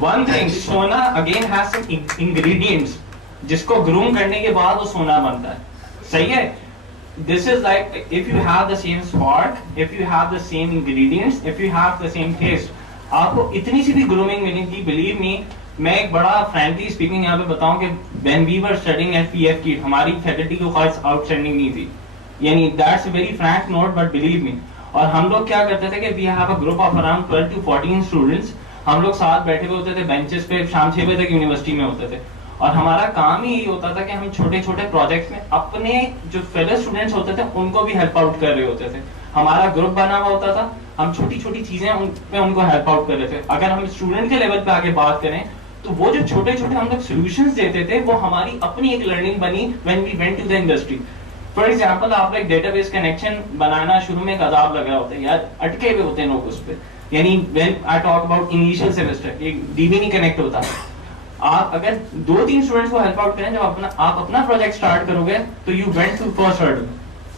One thing, सोना again has some ingredients जिसको groom करने के बाद वो सोना बनता है, सही है? This is like if you have the same spark, if you have the same ingredients, if you have the same taste, आपको इतनी सी भी grooming मिलेगी, believe me. मैं एक बड़ा frankly speaking यहाँ पे बताऊँ कि when we were studying at PF Kit, हमारी faculty की ख्वाहिश outstanding नहीं थी, यानी that's a very frank note, but believe me. और हम लोग क्या करते थे कि we have a group of around 12 to 14 students, हम लोग साथ बैठे हुए होते थे बेंचेस पे, शाम 6 बजे तक यूनिवर्सिटी में होते थे, और हमारा काम ही यही होता था कि हम छोटे छोटे प्रोजेक्ट्स में अपने जो फेलो स्टूडेंट्स होते थे उनको भी हेल्प आउट कर रहे होते थे. हमारा ग्रुप बना हुआ होता था, हम छोटी छोटी चीजें उनमें उनको हेल्प आउट कर रहे थे. अगर हम स्टूडेंट के लेवल पे आगे बात करें तो वो जो छोटे छोटे हम लोग सोल्यूशंस देते थे वो हमारी अपनी एक लर्निंग बनी when we went to the industry. For example, आप एक डेटाबेस कनेक्शन बनाना शुरू में एक अजाब लग रहा होता है यार, अटके हुए होते हैं लोग उस पर, यानी when I talk about initial semester, एक डीबी नहीं कनेक्ट होता. आप अगर 2-3 स्टूडेंट्स को हेल्प आउट करें, जब आप अपना प्रोजेक्ट स्टार्ट करोगे तो you went to first hurdle,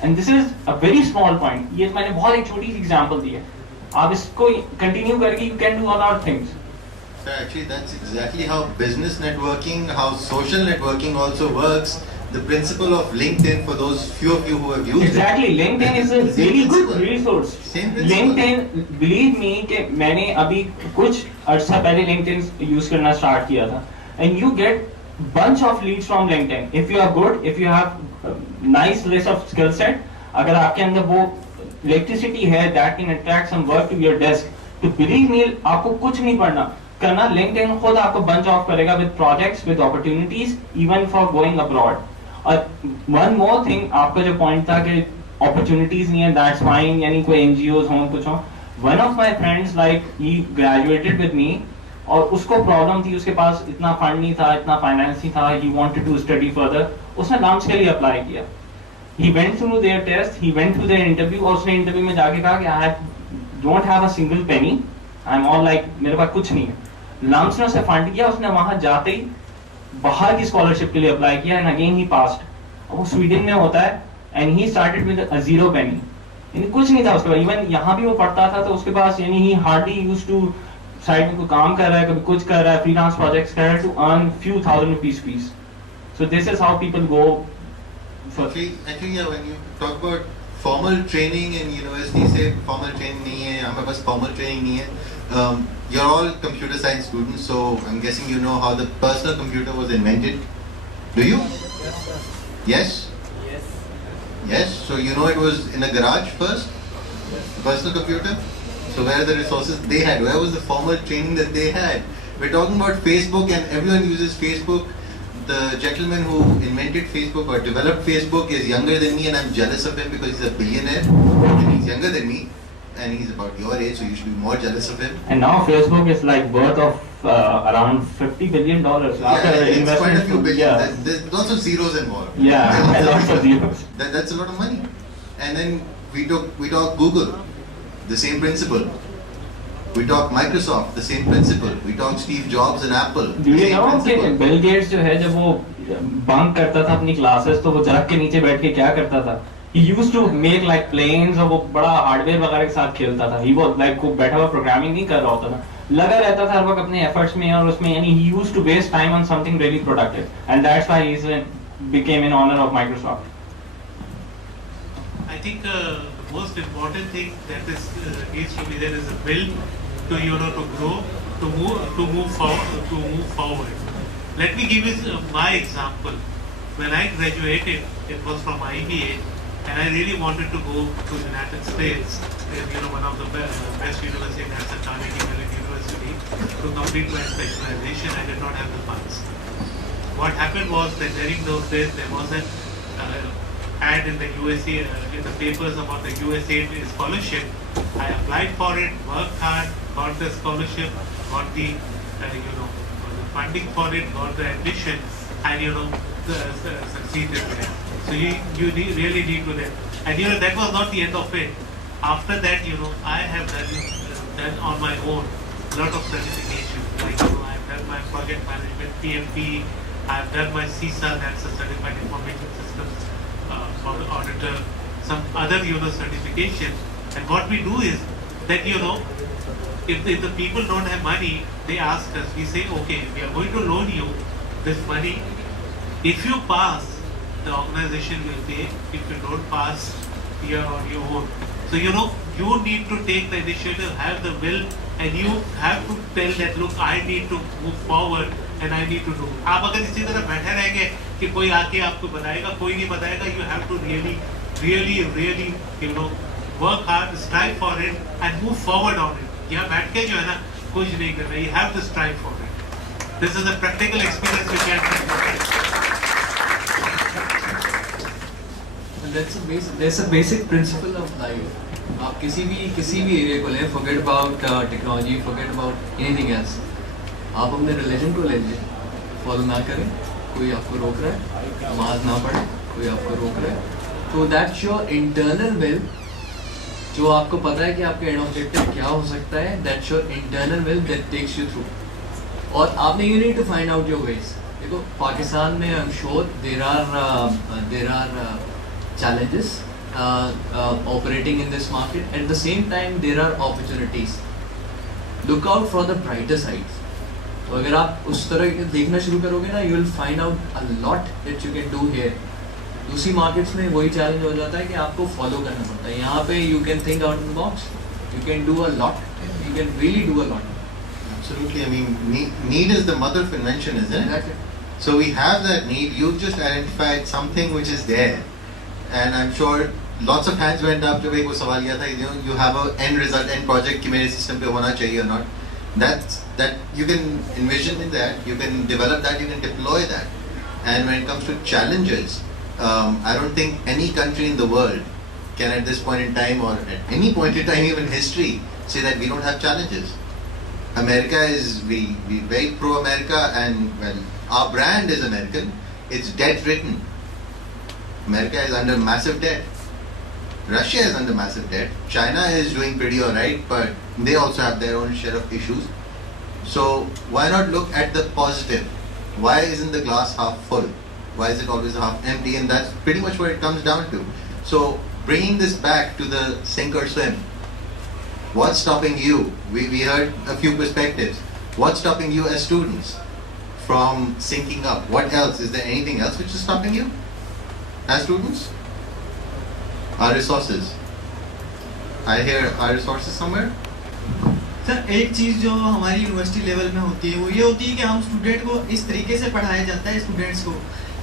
and this is a very small point. ये मैंने बहुत एक छोटी सी एग्जांपल दी है, आप इसको कंटिन्यू करके you can do a lot things. Actually, that's exactly how business networking, how social networking also works. The principle of LinkedIn, for those few of you who have used exactly, it. LinkedIn is a really good resource. LinkedIn, believe me कि मैंने अभी कुछ अर्सा पहले LinkedIn use करना start किया था, and you get bunch of leads from LinkedIn. If you are good, if you have nice list of skill set, अगर आपके अंदर वो electricity है that can attract some work to your desk, तो believe me आपको कुछ नहीं पढ़ना करना, LinkedIn खुद आपको bunch off करेगा with projects, with opportunities, even for going abroad. और one more thing, आपका जो point था कि opportunities नहीं है, that's fine, यानी कोई NGOs हों कुछ हो. One of my friends, like he graduated with me, और उसको problem थी, उसके पास इतना fund नहीं था, इतना finance नहीं था, he wanted to study further, उसने LAMS के लिए apply किया. He went through their test, he went through their interview, और उसने interview में जाके कहा कि I don't have a single penny, I'm all like मेरे पास कुछ नहीं है. LAMS ने उसे फंड किया, उसने वहां जाते ही बाहर की स्कॉलरशिप के लिए अप्लाई किया, एंड अगेन ही पास्ड. वो स्वीडन में होता है, and he started with a zero penny, यानी कुछ नहीं था उसके पास. इवन यहाँ भी वो पढ़ता था तो उसके पास, यानी ही हार्डली यूज्ड टू साइड में कोई काम कर रहा है, कभी कुछ कर रहा है, फ्रीलांस प्रोजेक्ट्स कर रहा है, to earn few thousand rupees fees. So this is how people go. Actually, yeah, when you talk about formal training in university, say formal training नहीं है, हमारे पास formal training नहीं है. You're all computer science students, so I'm guessing you know how the personal computer was invented. Do you? Yes, sir. Yes? Yes. Yes? So you know it was in a garage first? Yes. Personal computer? So where are the resources they had? Where was the formal training that they had? We're talking about Facebook and everyone uses Facebook. The gentleman who invented Facebook or developed Facebook is younger than me, and I'm jealous of him because he's a billionaire and he's younger than me. And he's about your age, so you should be more jealous of him. And now Facebook is like worth of around $50 billion. Yeah, it's quite a few billion. Yeah. There's lots of zeros involved. Yeah, lots of zeros. That's a lot of money. And then we talk Google, the same principle. We talk Microsoft, the same principle. We talk Steve Jobs and Apple. Do you know कि Bill Gates जो है, जब वो bunk करता था अपनी classes, तो वो दरख्त के नीचे बैठ के क्या करता था? He used to make like planes, और वो बड़ा हार्डवेयर वगैरह के साथ खेलता था. He was like को बैठा हुआ प्रोग्रामिंग नहीं कर रहा होता था, लगा रहता था हर वक्त अपने एफर्ट्स में और उसमें, यानी he used to waste time on something really productive, and that's why he became an owner of Microsoft. I think the most important thing that is needs to be there is a will to to grow, to move forward. Let me give you my example. When I graduated, it was from IBA. And I really wanted to go to the United States, one of the best universities, that's the Carnegie Mellon University, to complete my specialization. I did not have the funds. What happened was that during those days there was an ad in the USA, in the papers about the USA scholarship. I applied for it, worked hard, got the scholarship, got the the funding for it, got the admission, and succeeded there. So you really need to that. And that was not the end of it. After that, I have done on my own a lot of certification. Like I have done my project management, PMP. I have done my CISA, that's a Certified Information Systems for the auditor. Some other certification. And what we do is that If the people don't have money, they ask us, we say, okay, we are going to loan you this money. If you pass, the organization will pay. If you don't pass, you are on your own. So you need to take the initiative, have the will, and you have to tell that, look, I need to move forward and I need to do. आप अगर इसी तरह बैठे रहेंगे कि कोई आके आपको बताएगा, कोई नहीं बताएगा, you have to really work hard, strive for it and move forward on it. यहाँ बैठ के जो है ना कुछ नहीं करना, you have to strive for it. This is a practical experience which I have. That's a basic principle of life. आप किसी भी एरिया को लें, forget about technology, forget about anything else. आप अपने रिलीजन को ले लीजिए, फॉलो ना करें, कोई आपको रोक रहा है, नमाज ना पढ़े, कोई आपको रोक रहा है, तो दैट्स योर इंटरनल विल, जो आपको पता है कि आपका एंड ऑब्जेक्टिव क्या हो सकता है, that's your internal will that takes you through. और आपने you need to find out your ways. देखो पाकिस्तान में I am sure there are challenges operating in this market. At the same time, there are opportunities. Look out for the brighter sides. तो अगर आप उस तरह देखना शुरू करोगे ना, you will find out a lot that you can do here. दूसरी मार्केट्स में वही चैलेंज हो जाता है कि आपको फॉलो करना पड़ता है. यहाँ पे you can think out of the box. You can do a lot. You can really do a lot. Absolutely. I mean, need is the mother of invention, isn't it? Exactly. So we have that need. You've just identified something which is there. And I'm sure lots of hands went up जब एक वो सवाल किया था, you have a end result, end project कि मेरे system पे होना चाहिए or not. That you can envision in that, you can develop that, you can deploy that. And when it comes to challenges, I don't think any country in the world can at this point in time or at any point in time even history say that we don't have challenges. America is, we very pro-America, and well, our brand is American. It's debt written. America is under massive debt. Russia is under massive debt. China is doing pretty alright, but they also have their own share of issues. So why not look at the positive? Why isn't the glass half full? Why is it always half empty? And that's pretty much what it comes down to. So bringing this back to the sink or swim. What's stopping you? We heard a few perspectives. What's stopping you as students from sinking up? What else? Is there anything else which is stopping you? As students, our resources. I hear our resources somewhere. Sir एक चीज़ जो हमारी university level में होती है वो ये होती है कि हम स्टूडेंट को इस तरीके से पढ़ाया जाता है स्टूडेंट्स को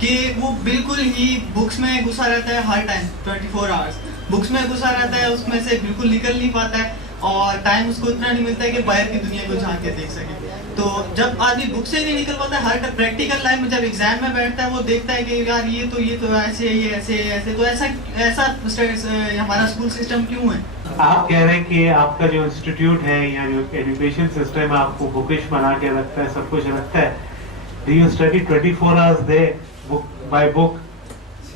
कि वो बिल्कुल ही बुक्स में घुसा रहता है हर टाइम 24 आवर्स बुक्स में घुसा रहता है, उसमें से बिल्कुल निकल नहीं पाता है और टाइम उसको इतना नहीं मिलता है कि बाहर की दुनिया को झांक के देख सके. तो जब आदमी बुक से नहीं निकल पाता है, हर प्रैक्टिकल लाइफ में जब एग्जाम में बैठता है वो देखता है कि यार ये तो ऐसे ये ऐसे तो ऐसा हमारा स्कूल सिस्टम क्यों है. आप कह रहे हैं कि आपका जो इंस्टीट्यूट है या जो एजुकेशन सिस्टम है आपको बुकिश बना के रखता है, सब कुछ रखता है. Do you study 24 hours day book by book?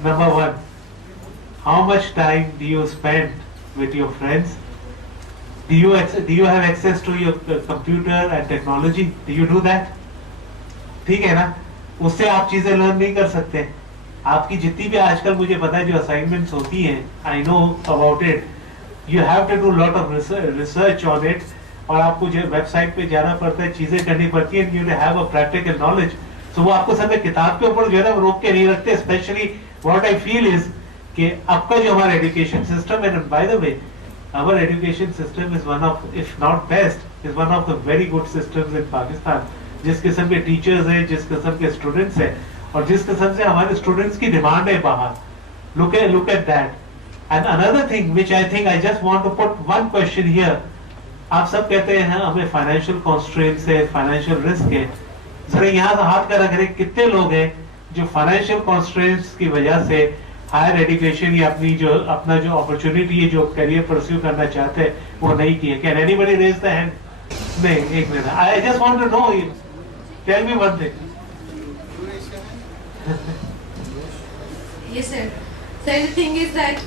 Number 1, how much time do you spend with your friends? Do you have access to your computer and technology? Do you do that? ठीक है ना, उससे आप चीजें learn नहीं कर सकते. आपकी जितनी भी आजकल मुझे पता है जो असाइनमेंट्स होती हैं, I know about it. You have to do lot of research on it. और आपको जो वेबसाइट पे जाना पड़ता है, चीजें करनी पड़ती है. You have a practical knowledge. So वो आपको सब किताब के ऊपर जो है ना रोक के नहीं रखते. Especially what I feel is कि आपका जो हमारा एजुकेशन सिस्टम है, by the way, our education system is one of, if not best, is one of the very good systems in Pakistan. जिस किस्म के टीचर्स हैं, जिस किस्म के स्टूडेंट्स हैं और जिस किस्म से हमारे स्टूडेंट्स की डिमांड है बाहर. Look at that. And another thing which I think I just want to put one question here. आप सब कहते हैं हमें फाइनेंशियल कॉन्स्ट्रेंट्स है, फाइनेंशियल रिस्क है. जरा यहाँ से हाथ कर रखें, कितने लोग हैं जो फाइनेंशियल कॉन्स्ट्रेंट्स की वजह से हायर एजुकेशन या अपना जो अपॉर्चुनिटी है, जो करियर परस्यू करना चाहते हैं, वो नहीं किए? Can anybody raise the hand? नहीं, एक minute. I just want to know, tell me one thing. Yes sir. Sir the thing is that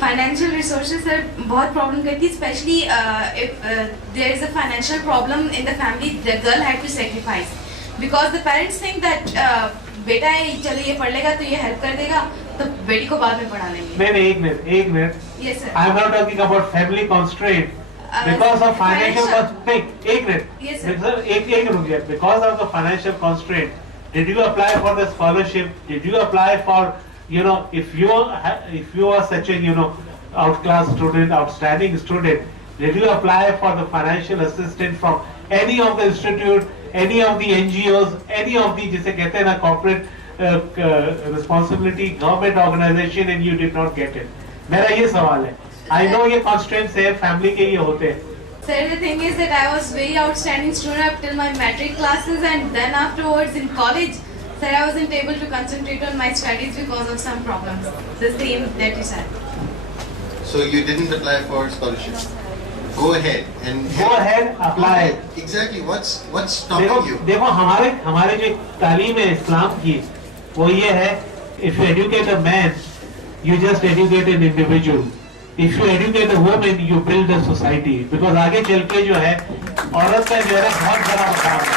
financial resources sir बहुत प्रॉब्लम करती है, specially if there is a financial problem in the family, the girl had to sacrifice because the parents think that बेटा चलो ये पढ़ लेगा तो ये हेल्प कर देगा, तो बेटी को बाद में पढ़ा लेंगे. नहीं, एक minute. Yes sir. I am not talking about family constraint. because of financial constraint, एक मिनट, Yes, sir. sir, एक रुक जाए, because of the financial constraint, did you apply for the scholarship? Did you apply for, if you are such a, outclass student, outstanding student, did you apply for the financial assistance from any of the institute, any of the NGOs, any of the, जिसे कहते हैं ना, corporate responsibility, government organization, and you did not get it? मेरा ये सवाल है. I know ये constraints है, family के ये होते हैं. Sir, the thing is that I was very outstanding student up till my matric classes, and then afterwards in college, sir, I wasn't able to concentrate on my studies because of some problems. The same that you said. So you didn't apply for scholarship. Go ahead and Go ahead, apply. Exactly. What's stopping you? देखो हमारे जो तालीम है इस्लाम की, वो ये है, if you educate a man, you just educate an individual. If you educate a woman, you build a society. Because आगे चल के जो है, औरत का जो है बहुत बड़ा मकाम है.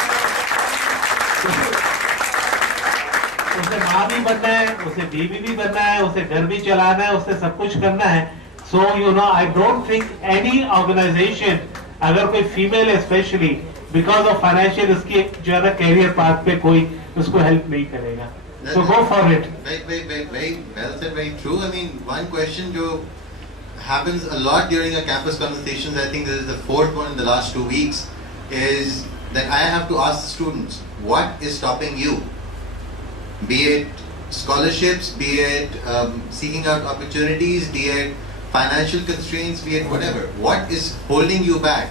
उसे माँ भी बनना है, उसे बीवी भी बनना है, उसे घर भी चलाना है, उसे सब कुछ करना है. So I don't think any organization, अगर कोई female especially, because of financial इसकी जो है ना career path पे कोई उसको help नहीं करेगा. So go for it. Very well said, very true. I mean, one question जो happens a lot during our campus conversations, I think this is the fourth one in the last 2 weeks, is that I have to ask the students, what is stopping you? Be it scholarships, be it seeking out opportunities, be it financial constraints, be it whatever. What is holding you back?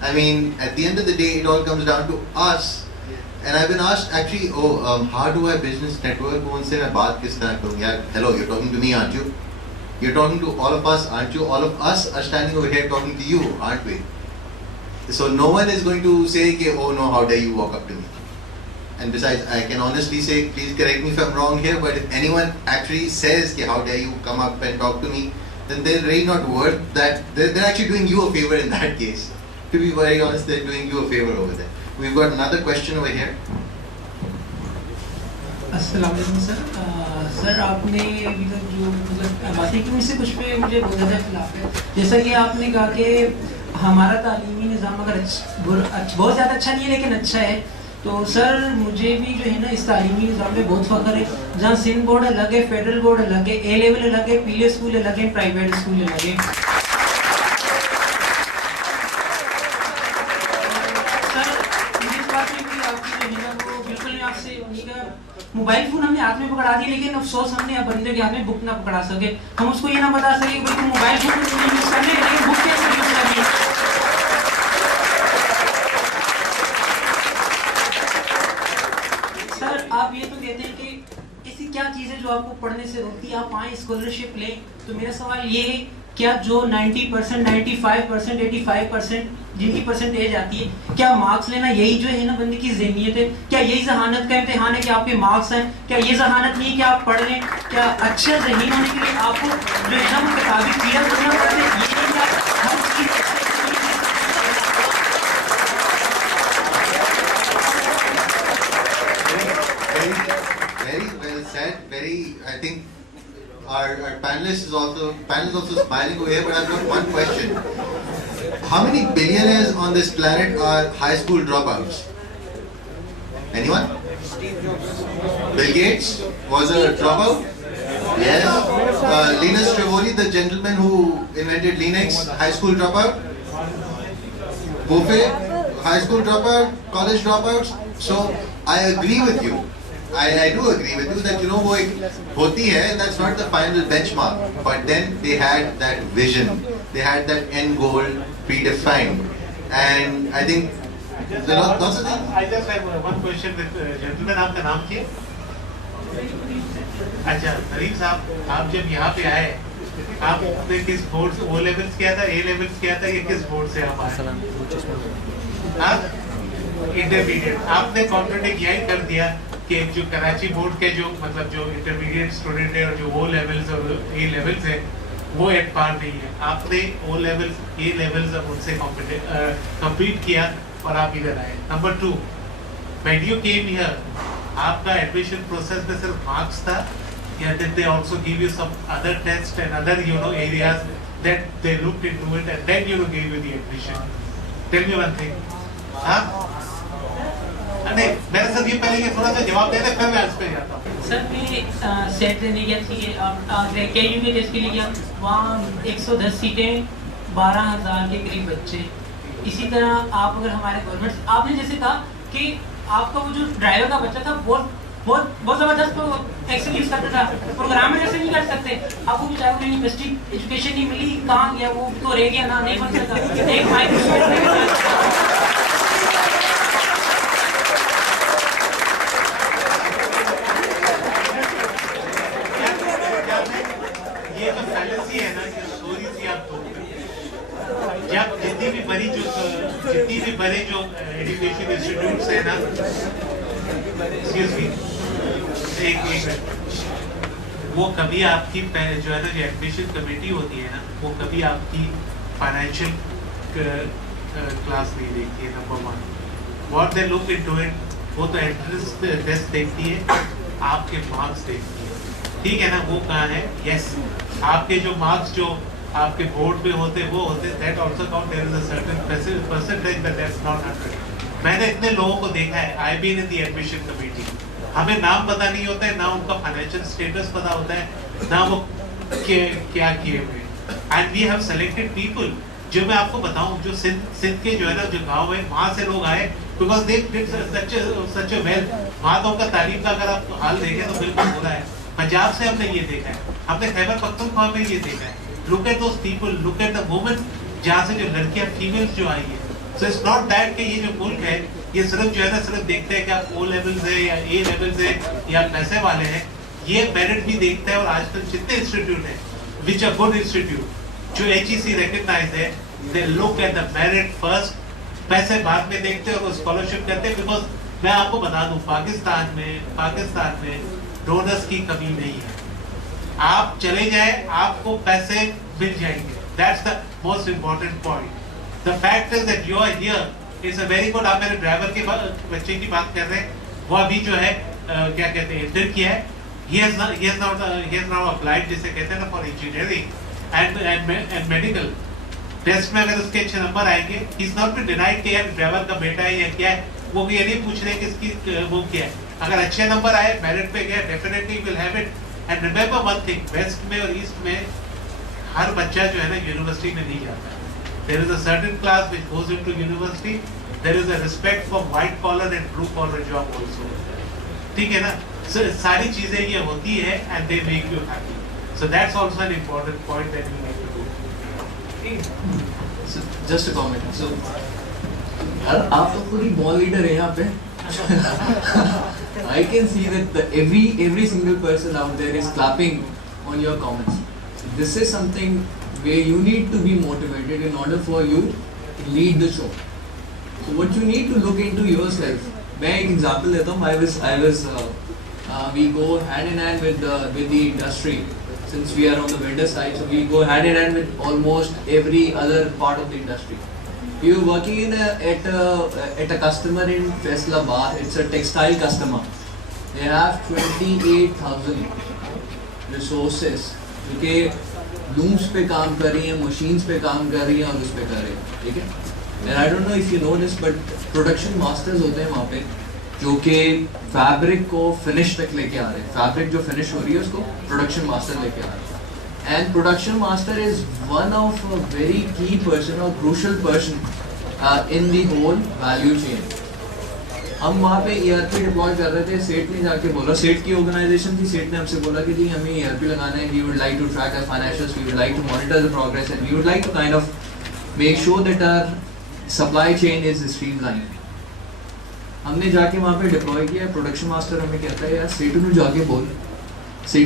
I mean, at the end of the day, it all comes down to us. And I've been asked actually, how do I business network? उनसे मैं बात किस तरह करूँ? यार, hello, you're talking to me, aren't you? You're talking to all of us, aren't you? All of us are standing over here talking to you, aren't we? So no one is going to say, oh no, how dare you walk up to me? And besides, I can honestly say, please correct me if I'm wrong here, but if anyone actually says, how dare you come up and talk to me, then they're really not worth that. They're actually doing you a favor in that case. To be very honest, they're doing you a favor over there. We've got another question over here. अस्सलाम वालेकुम sir. Sir आपने अभी तक जो मतलब बातें की उनसे कुछ पे मुझे बहुत ज़्यादा खिलाफ है. जैसा कि आपने कहा कि हमारा तालीमी निज़ाम अगर बहुत ज़्यादा अच्छा नहीं है लेकिन अच्छा है, तो सर मुझे भी जो है ना इस तालीमी निज़ाम में बहुत फ़ख्र है. जहाँ सिंध बोर्ड अलग है, फेडरल बोर्ड अलग है, ए लेवल अलग है, पीले स्कूल अलग है, प्राइवेट स्कूल अलग है. मोबाइल फोन हमने हाथ में पकड़ा दिया, लेकिन अफसोस हमने बंदे के हाथ में बुक ना पकड़ा सके. हम उसको ये ना बता सके कि तुम मोबाइल फोन यूज करने, लेकिन बुक कैसे यूज करनी. सर आप ये तो कहते हैं कि ऐसी क्या चीज़ है जो आपको पढ़ने से रोकती है, आप आए स्कॉलरशिप लें. तो मेरा सवाल ये है, क्या जो 90%, 95%, 85% जिनकी परसेंटेज आती है, क्या मार्क्स लेना यही जो है ना बंदे की ज़हनियत है? क्या यही जहानत का इम्तिहान है कि आपके मार्क्स हैं? क्या ये जहानत नहीं है कि आप पढ़ लें? क्या अच्छा ज़हीन होने के लिए आपको जो है ना वो किताबी कीड़ा करना पड़ता है? ये नहीं क्या हर चीज़ Very well said. I think our panelist is also smiling over here. But I've got one question. How many billionaires on this planet are high school dropouts? Anyone? Bill Gates was a dropout? Yes. Linus Trevoli, the gentleman who invented Linux, high school dropout? Buffet, high school dropout, college dropouts? So I agree with you. I do agree with you that वो एक होती है, that's not the final benchmark, but then they had that vision, they had that end goal predefined, and I think there are lots of things. I just have one question with gentleman. आपका नाम क्या? अच्छा, नरीम साहब, आप जब यहाँ पे आए, आपने किस बोर्ड से O levels किया था, A levels किया था, या किस बोर्ड से आप आए? आप इंटरमीडिएट, आपने कॉन्ट्रैक्ट यही कर दिया कि जो कराची बोर्ड के जो मतलब जो इंटरमीडिएट स्टूडेंट है और जो O levels और A levels है, वो एट पार नहीं है. आपने O levels, A levels और उनसे कम्पीट किया और आप इधर आए. Number 2, when you came here, आपका एडमिशन प्रोसेस में सिर्फ मार्क्स था, या did they also give you some other tests and other areas that they looked into it and then gave you the admission? Tell me one thing. हाँ? नहीं, मेरे साथ ये पहले थोड़ा सा जवाब दे दे, फिर मैं उस पे जाता हूँ। सर मैं सेट देने गया थी KU के टेस्ट के लिए गया, वहाँ 110 सीटें 12,000 के करीब बच्चे। इसी तरह आप अगर हमारे गवर्नमेंट, आपने जैसे कहा कि आपका वो जो ड्राइवर का बच्चा था बहुत जबरदस्त एक्सेल यूज करता था, प्रोग्राम में ऐसे नहीं कर सकते। आपको बेचारे को यूनिवर्सिटी एजुकेशन नहीं मिली, कहाँ गया वो तो रह गया ना, नहीं बन सका। एक माइक्रोसॉफ्ट जितनी भी बड़े जो एजुकेशन इंस्टीट्यूट्स है ना, एक्सक्यूज मी, एक मिनट, वो कभी आपकी जो है ना जो एडमिशन कमेटी होती है ना, वो कभी आपकी फाइनेंशियल क्लास नहीं देखती है। Number 1, what they look into it, वो तो एंट्रेंस टेस्ट देखती है, आपके मार्क्स देखती है, ठीक है ना। वो कहाँ है? यस, आपके जो मार्क्स जो आपके बोर्ड पे होते वो होते, that also count, there is a certain percentage, but that's not 100। मैंने इतने लोगों को देखा है, I been in the admission committee, हमें नाम पता नहीं होता है, ना उनका फाइनेंशियल स्टेटस पता होता है, ना वो क्या किए हुए। And we have selected people, जो मैं आपको बताऊं, जो सिंध के जो है ना जो गांव है, वहां से लोग आए, because they did such a well. वहां तो उनका तारीफ का अगर आप हाल देखें तो बिल्कुल बुरा है। पंजाब से हमने ये देखा है, हमने खैबर पख्तूनख्वा में ये देखा है। Look at those people, look at the moment जहाँ से जो लड़कियाँ फीमेल्स जो आई है। So it's not that कि ये जो मुल्क है, ये सिर्फ जो है ना सिर्फ देखते हैं कि आप O levels है या A levels है या पैसे वाले हैं, ये मेरिट भी देखता है। और आजकल जितने इंस्टीट्यूट हैं, which are good institute, जो HEC recognized है, they look at the merit first, पैसे बाद में देखते हैं और वो स्कॉलरशिप करते हैं। बिकॉज मैं आपको बता दूं, पाकिस्तान में डोनर्स की कमी नहीं है। आप चले जाए, आपको पैसे मिल जाएंगे। That's the most important point. The fact is that you are here is a very good. आप मेरे ड्राइवर के बच्चे की बात कर रहे हैं, वो अभी जो है क्या कहते हैं, इंटर किया है। He has now applied, जिसे कहते हैं ना, for engineering and medical. Test में अगर उसके अच्छे नंबर आएंगे, he is not to deny कि यार ड्राइवर का बेटा है या क्या है, वो ये नहीं पूछ रहे कि इसकी वो क्या है। अगर अच्छे नंबर आए, मेरिट पे गया, definitely will have it. And remember one thing, west में और ईस्ट में हर बच्चा जो है ना यूनिवर्सिटी में नहीं जाता है। There is a certain class which goes into university. There is a respect for white collar and blue collar job also. ठीक है ना? So सारी चीजें ये होती है and they make you happy. So that's also an important point that you need to do. So just a comment. So आप तो पूरी बॉल लीडर है यहाँ पे। I can see that every single person out there is clapping on your comments. This is something where you need to be motivated in order for you to lead the show. So what you need to look into yourself. मैं एक example देता हूँ. We go hand in hand with the industry. Since we are on the vendor side, so we go hand in hand with almost every other part of the industry. We were working at a customer in Faisalabad. It's a textile customer. They have 28,000 resources जो कि looms पे काम कर रही हैं, machines पे काम कर रही हैं और उस पे कर रही हैं, ठीक है? And I don't know if you know this, but production masters होते हैं वहाँ पे जो कि fabric को finish तक लेके आ रहे हैं. Fabric जो finish हो रही है उसको production master लेके आ रहे हैं. And production master is one of a very key person or crucial person in the whole value chain. हम वहाँ पे ERP डिप्लॉय कर रहे थे, सेठ ने जाके बोला, सेठ की ऑर्गेनाइजेशन थी, सेठ ने हमसे बोला कि जी हमें ERP लगाना है, we would like to track our financials, we would like to monitor the progress and we would like to kind of make sure that our supply chain is streamlined. हमने जाके वहाँ पे डिप्लॉय किया, production master हमें कहता है यार सेठ नू जाके बोल ये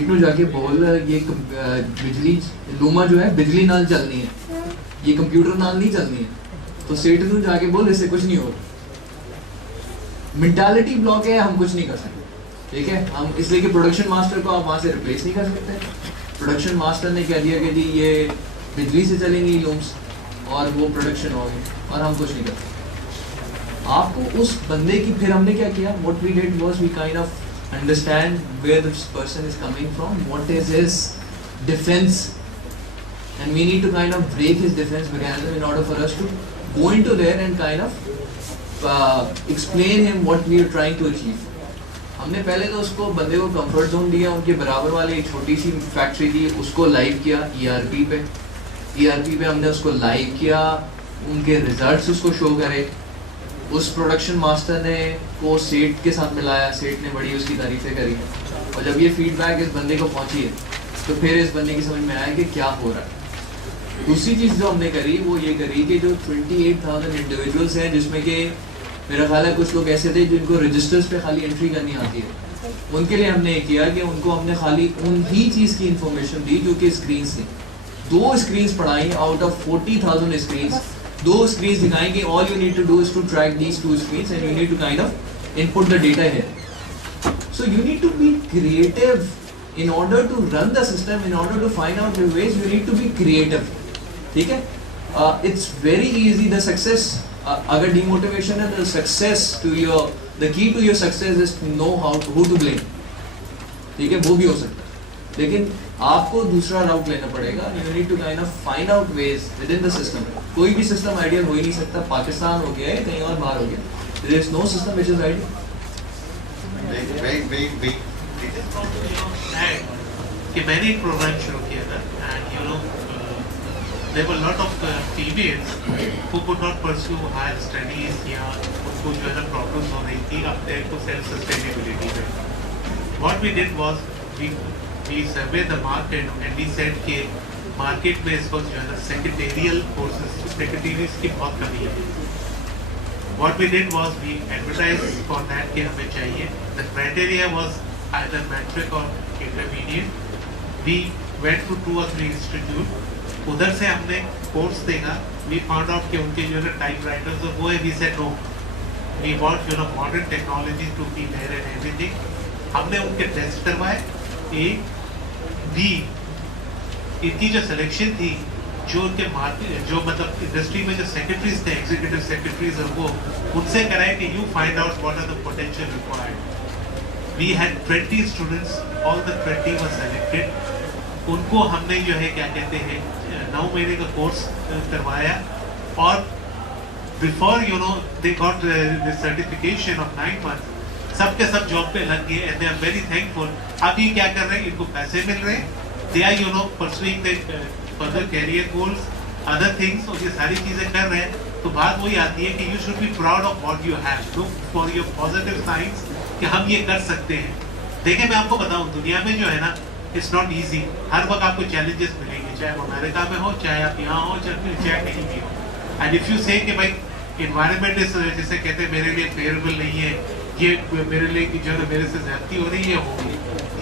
बिजली लूमा जो है बिजली नाल चलनी है, ये कंप्यूटर नाल नहीं चलनी है, तो सेठ नू जाके बोल इससे कुछ नहीं होगा. मेंटालिटी ब्लॉक है, हम कुछ नहीं कर सकते, ठीक है? हम इसलिए कि प्रोडक्शन मास्टर को आप वहाँ से रिप्लेस नहीं कर सकते. प्रोडक्शन मास्टर ने कह दिया कि जी ये बिजली से चलेंगी लूम्स और वो प्रोडक्शन होगी और हम कुछ नहीं कर सकते. आपको उस बंदे की, फिर हमने क्या किया, what we did was we kind of understand where this person is coming from, what is his defense and we need to kind of break his defense mechanism in order for us to go into there and kind of explain him what we are trying to achieve. हमने पहले तो उसको बंदे को comfort zone दिया, उनके बराबर वाले एक छोटी सी फैक्ट्री थी उसको लाइव किया ERP पे हमने उसको लाइव किया, उनके रिजल्ट्स उसको शो करे, उस प्रोडक्शन मास्टर ने को सेठ के साथ मिलाया, सेठ ने बड़ी उसकी तारीफें करी, और जब ये फीडबैक इस बंदे को पहुंची है तो फिर इस बंदे की समझ में आया कि क्या हो रहा है। दूसरी चीज़ जो हमने करी वो ये करी कि जो 28,000 इंडिविजुअल्स हैं, जिसमें कि मेरा ख्याल है कुछ लोग ऐसे थे जिनको रजिस्टर्स पे खाली एंट्री करनी आती है, उनके लिए हमने ये किया कि उनको हमने खाली उन ही चीज़ की इंफॉर्मेशन दी जो कि स्क्रीन्स थी। 2 स्क्रीन्स पढ़ाई आउट ऑफ 40,000 स्क्रीन्स, 2 स्क्रीन्स दिखाएंगे, all you need to do is to track these 2 screens and you need to kind of input the data here. So you need to be creative in order to run the system, in order to find out the ways, you need to be creative. ठीक है? It's very easy. The success, अगर demotivation है, the success to your, the key to your success is to know who to blame. ठीक है? वो भी हो सकता है, लेकिन आपको दूसरा राउट लेना पड़ेगा. You need to kind of find out ways within the system. कोई भी system ideal हो ही नहीं सकता. पाकिस्तान हो गया है, कहीं और बाहर हो गया. There is no system which is ideal. Very कि मैंने एक प्रोग्राम शुरू किया था and there were lot of females who could not pursue higher studies या उनको जो है ना प्रॉब्लम्स हो रही थी अपने को सेल्फ सस्टेनेबिलिटी में. What we did was we surveyed the market and we said कि मार्केट में इस वक्त जो है ना सेकेंडरियल कोर्सेज सेकेंडरीज की बहुत कमी है. What we did was we advertised for that कि हमें चाहिए. The criteria was either metric or intermediate. We went to 2 or 3 institute. उधर से हमने कोर्स देखा. We found out कि उनके जो है टाइपराइटर्स और वो है. We said no. We want modern technology to be there and everything. हमने उनके टेस्ट करवाए. A, B, इनकी जो सिलेक्शन थी, जो उनके मार्केट जो मतलब इंडस्ट्री में जो सेक्रेटरीज थे, एग्जीक्यूटिव सेक्रेटरीज, और वो उनसे कराए कि you find out what are the potential required. We had 20 students, all the 20 were selected. उनको हमने जो है क्या कहते हैं 9 महीने का कोर्स करवाया, और before they got the certification of 9 months, सबके सब जॉब पे लग गए and they are very thankful. अब ये क्या कर रहे हैं, इनको पैसे मिल रहे हैं, they are pursuing their further career goals, other things, और ये सारी चीजें कर रहे हैं. तो बात वही आती है कि you should be proud of what you have. Look for your positive signs कि हम ये कर सकते हैं. देखिए मैं आपको बताऊं, दुनिया में जो है ना, इट्स नॉट इजी. हर वक्त आपको चैलेंजेस मिलेंगे, चाहे वो अमेरिका में हो, चाहे आप यहाँ हो, चाहे कहीं भी हो. एंड इफ यू से कि भाई इन्वायरमेंट जिसे कहते हैं मेरे लिए फेवरेबल नहीं है, ये मेरे लिए जो है मेरे से ज्यादती हो रही है, होगी.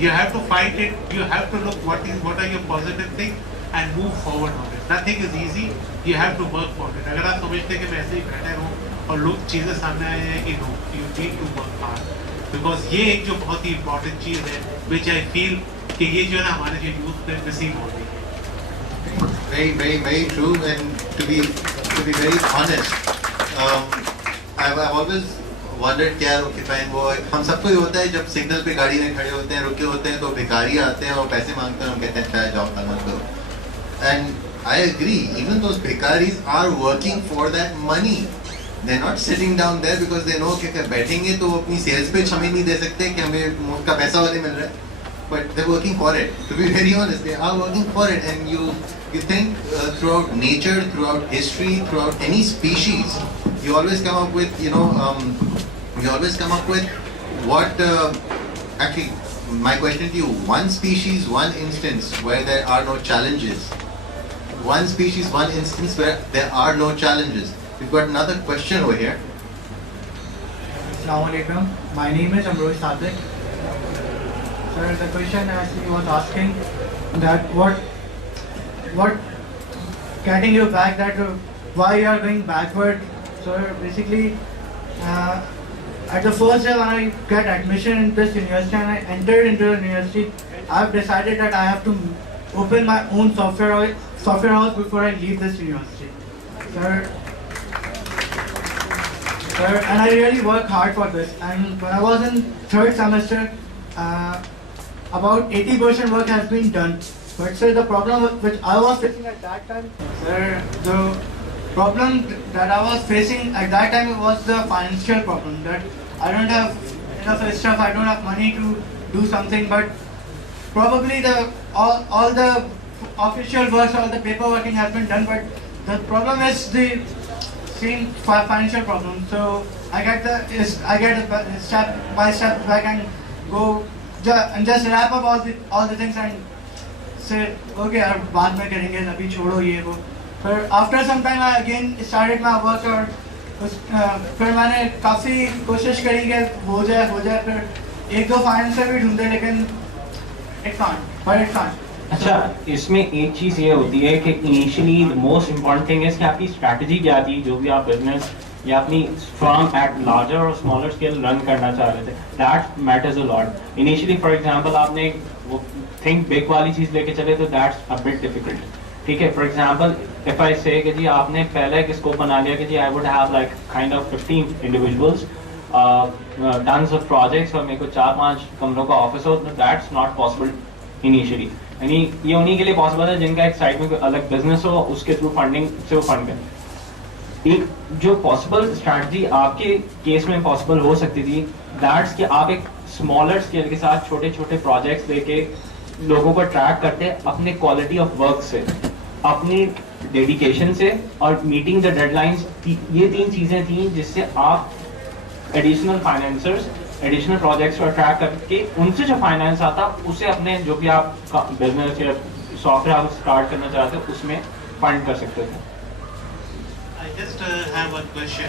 You have to fight it. You have to look what are your positive things and move forward on it. Nothing is easy. You have to work for it. अगर आप समझते हैं कि मैं ऐसे ही बैठा रहूँ और लोग चीजें सामने आए हैं कि no, you need to work hard. Because ये एक जो बहुत ही इम्पोर्टेंट चीज़ है, which I feel कि ये जो है ना हमारे जो यूथ में मिसिंग हो रही है. Very true. And to be very honest, I've always wondered क्या वो हम सबको ही होता है, जब सिग्नल पे गाड़ी में खड़े होते हैं, रुके होते हैं, तो भिखारी आते हैं और पैसे मांगते हैं, हम कहते हैं क्या जॉब करना करो. And I agree, even those bhikaris are working for that money. They're not sitting down there because they know कि अगर बैठेंगे तो अपनी सेल्स पे हमें नहीं दे सकते कि हमें मुफ्त का पैसा वाले मिल रहा है. But they're working for it. To be very honest, they are working for it. And you think throughout nature, throughout history, throughout any species, you always come up with what actually. My question to you: one species, one instance where there are no challenges. One species, one instance where there are no challenges. We've got another question over here. Assalamu alaikum. My name is Amroz Sadiq. Sir, the question actually was asking that what getting you back, that why you are going backward. So basically, at the first day when I get admission in this university and I entered into the university, I've decided that I have to open my own software house before I leave this university. Sir, and I really work hard for this. And when I was in 3rd semester, about 80% work has been done. But sir, the problem which I was facing at that time, sir, the problem that I was facing at that time was the financial problem, that I don't have enough stuff, I don't have money to do something, but probably all the official work, all the paperwork has been done, but the problem is the same financial problem. So I get a step by step back and go and just wrap up all the things and say, okay, यार बाद में करेंगे, अभी छोड़ो ये वो. But after some time I again started my work और फिर मैंने काफ़ी कोशिश करी कि हो जाए फिर एक दो फाइनेंसर भी ढूंढे लेकिन it can't. अच्छा, इसमें एक चीज ये होती है कि initially the most important thing है कि आपकी स्ट्रैटेजी क्या थी, जो भी आप बिजनेस या अपनी फर्म एट लार्जर और स्मॉलर स्केल रन करना चाह रहे थे, that matters a lot. Initially for example आपने वो थिंक बिग वाली चीज लेके चले तो दैट्स अ बिट डिफिकल्ट. ठीक है, फॉर एग्जांपल इफ आई से कि जी आपने पहले एक स्कोप बना लिया कि जी I would have like kind of 15 individuals, tons of projects और मेरे को 4-5 कमरों का ऑफिस हो, दैट्स नॉट पॉसिबल इनिशियली. यानी ये उन्हीं के लिए पॉसिबल है जिनका एक साइड में कोई अलग बिजनेस हो, उसके थ्रू फंडिंग से वो फंड करें. एक जो पॉसिबल स्ट्रैटेजी आपके केस में पॉसिबल हो सकती थी, दैट्स कि आप एक स्मॉलर स्केल के साथ छोटे छोटे प्रोजेक्ट्स लेके लोगों को ट्रैक करते अपने क्वालिटी ऑफ वर्क से, अपनी डेडिकेशन से और मीटिंग द डेडलाइंस. ये 3 चीजें थी जिससे आप एडिशनल फाइनेंसर्स, एडिशनल प्रोजेक्ट्स को ट्रैक करके उनसे जो फाइनेंस आता उसे अपने जो भी आप बिजनेस या सॉफ्टवेयर आप स्टार्ट करना चाहते हो उसमें फंड कर सकते थे. I just have one question.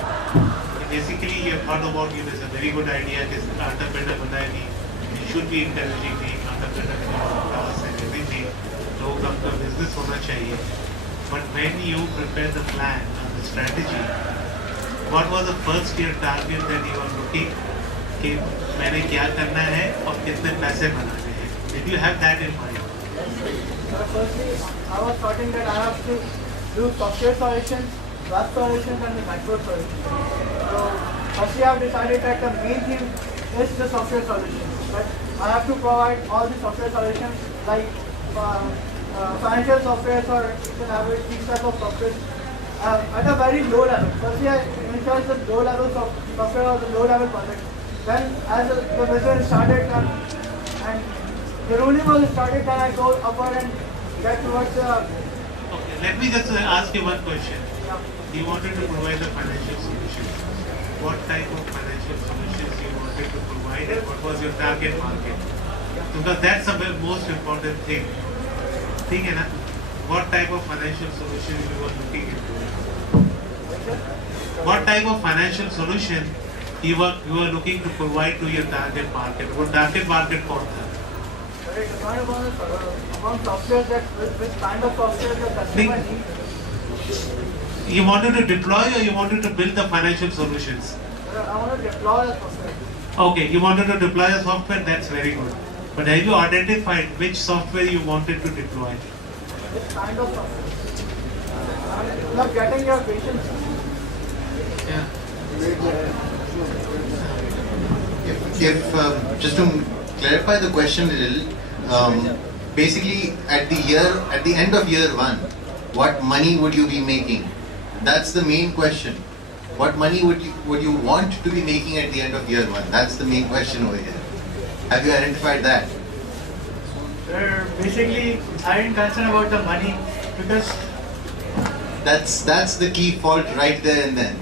Basically, you have thought about it as a very good idea. This entrepreneur बनाए नहीं, you should be encouraging the entrepreneur class and everything. लोगों का अपना business होना चाहिए. But when you prepare the plan and the strategy, what was the first year target that you are looking? कि मैंने क्या करना है और कितने पैसे बनाने हैं? Did you have that in mind? Firstly, I was starting that I have to do software solutions, web solutions and the network solutions. So firstly I have decided that the main thing is the software solutions. But I have to provide all the software solutions like financial software or even have these type of software at a very low level. Firstly I initialize the low level software or the low level project. Then as the business started and the rolling was started, then I go upward and get towards the... Okay, let me just ask you one question. Yeah. You wanted to provide the financial solutions. What type of financial solutions you wanted to provide and what was your target market? Because that's the most important thing. ठीक है ना? What type of financial solutions you were looking into? What type of financial solution you were looking to provide to your target market? वो target market कौन था? It depends upon software that which kind of software the customer needs. You wanted to deploy or you wanted to build the financial solutions? I want to deploy the software. Okay, you wanted to deploy the software, that's very good. But have you identified which software you wanted to deploy? Which kind of software? I'm not getting your patience. Yeah. If just to clarify the question a little, basically at the end of year 1, what money would you be making? That's the main question. What money would you want to be making at the end of year 1? That's the main question over here. Have you identified that? Basically, I didn't concern about the money because That's the key fault right there and then.